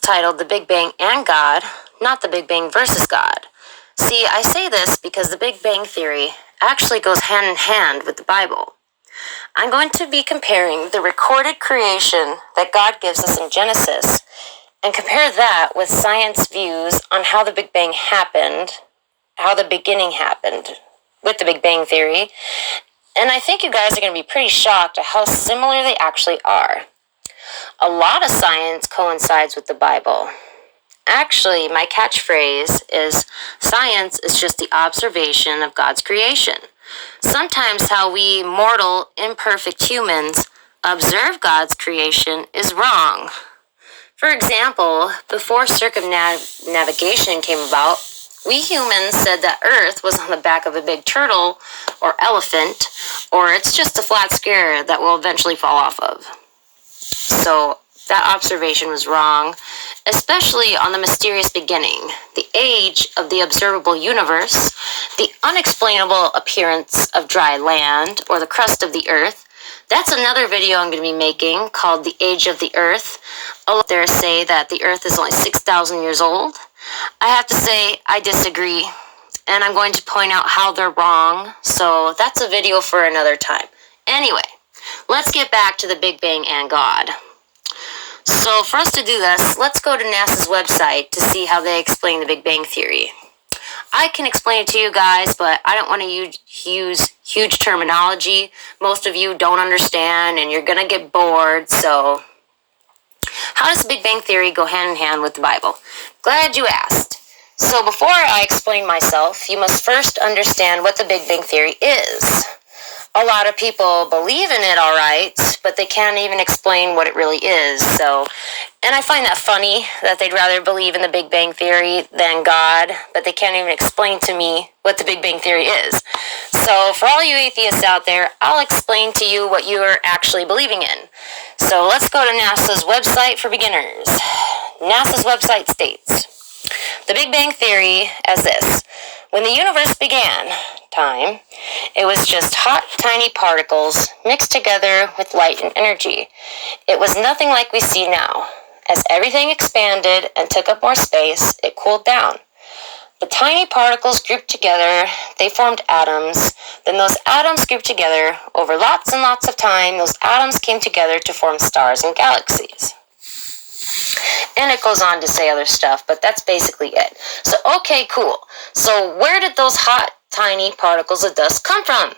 titled The Big Bang and God, not The Big Bang versus God. See, I say this because the Big Bang Theory actually goes hand in hand with the Bible. I'm going to be comparing the recorded creation that God gives us in Genesis and compare that with science views on how the Big Bang happened, how the beginning happened with the Big Bang Theory. And I think you guys are going to be pretty shocked at how similar they actually are. A lot of science coincides with the Bible. Actually, my catchphrase is, science is just the observation of God's creation. Sometimes how we mortal, imperfect humans observe God's creation is wrong. For example, before circumnavigation came about, we humans said that Earth was on the back of a big turtle or elephant, or it's just a flat square that we'll eventually fall off of. So that observation was wrong, especially on the mysterious beginning, the age of the observable universe, the unexplainable appearance of dry land or the crust of the earth. That's another video I'm going to be making called The Age of the Earth. I'll there say that the earth is only 6,000 years old. I have to say I disagree, and I'm going to point out how they're wrong, so that's a video for another time. Anyway, let's get back to the Big Bang and God. So for us to do this, let's go to NASA's website to see how they explain the Big Bang Theory. I can explain it to you guys, but I don't want to use huge terminology. Most of you don't understand, and you're going to get bored, so how does the Big Bang Theory go hand in hand with the Bible? Glad you asked. So before I explain myself, you must first understand what the Big Bang Theory is. A lot of people believe in it, all right, but they can't even explain what it really is. And I find that funny that they'd rather believe in the Big Bang Theory than God, but they can't even explain to me what the Big Bang Theory is. So for all you atheists out there, I'll explain to you what you are actually believing in. So let's go to NASA's website for beginners. NASA's website states, the Big Bang Theory as this. When the universe began, time, it was just hot, tiny particles mixed together with light and energy. It was nothing like we see now. As everything expanded and took up more space, it cooled down. The tiny particles grouped together, they formed atoms. Then those atoms grouped together. Over lots and lots of time, those atoms came together to form stars and galaxies. And it goes on to say other stuff, but that's basically it. So, okay, cool. So where did those hot, tiny particles of dust come from?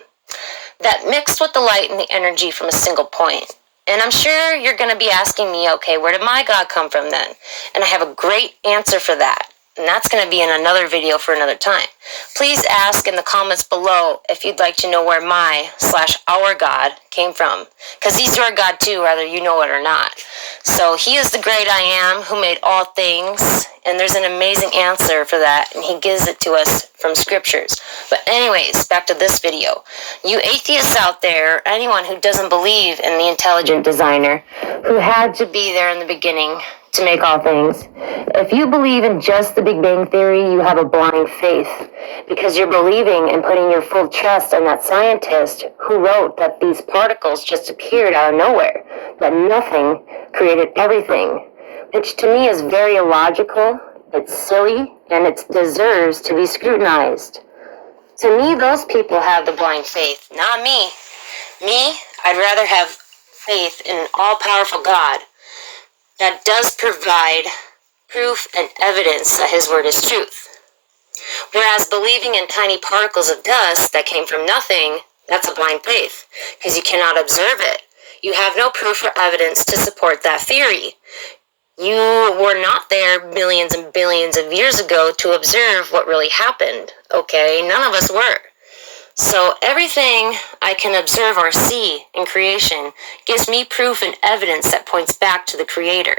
That mixed with the light and the energy from a single point. And I'm sure you're going to be asking me, okay, where did my God come from then? And I have a great answer for that. And that's going to be in another video for another time. Please ask in the comments below if you'd like to know where my/our God came from. Because he's your God too, whether you know it or not. So he is the great I am who made all things. And there's an amazing answer for that. And he gives it to us from scriptures. But anyways, back to this video. You atheists out there, anyone who doesn't believe in the intelligent designer, who had to be there in the beginning to make all things. If you believe in just the Big Bang Theory, you have a blind faith because you're believing and putting your full trust in that scientist who wrote that these particles just appeared out of nowhere, that nothing created everything, which to me is very illogical, it's silly, and it deserves to be scrutinized. To me, those people have the blind faith, not me. Me, I'd rather have faith in an all-powerful God that does provide proof and evidence that his word is truth. Whereas believing in tiny particles of dust that came from nothing, that's a blind faith, because you cannot observe it. You have no proof or evidence to support that theory. You were not there millions and billions of years ago to observe what really happened, okay? None of us were. So everything I can observe or see in creation gives me proof and evidence that points back to the Creator.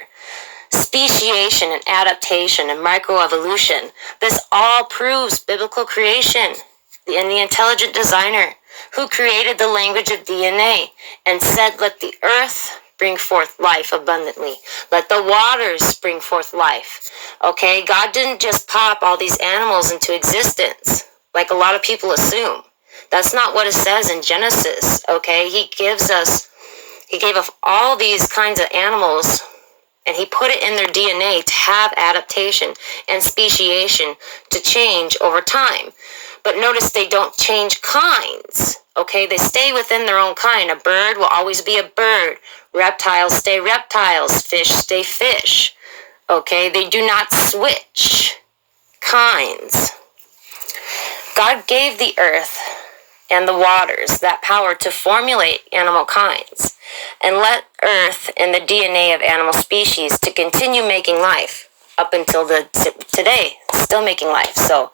Speciation and adaptation and microevolution, this all proves biblical creation and the intelligent designer who created the language of DNA and said, let the earth bring forth life abundantly. Let the waters bring forth life. Okay, God didn't just pop all these animals into existence like a lot of people assume. That's not what it says in Genesis, okay? He gave us all these kinds of animals And he put it in their DNA to have adaptation and speciation to change over time. But notice they don't change kinds, okay? They stay within their own kind. A bird will always be a bird. Reptiles stay reptiles. Fish stay fish, okay? They do not switch kinds. God gave the earth and the waters that power to formulate animal kinds and let earth and the DNA of animal species to continue making life up until today, still making life. So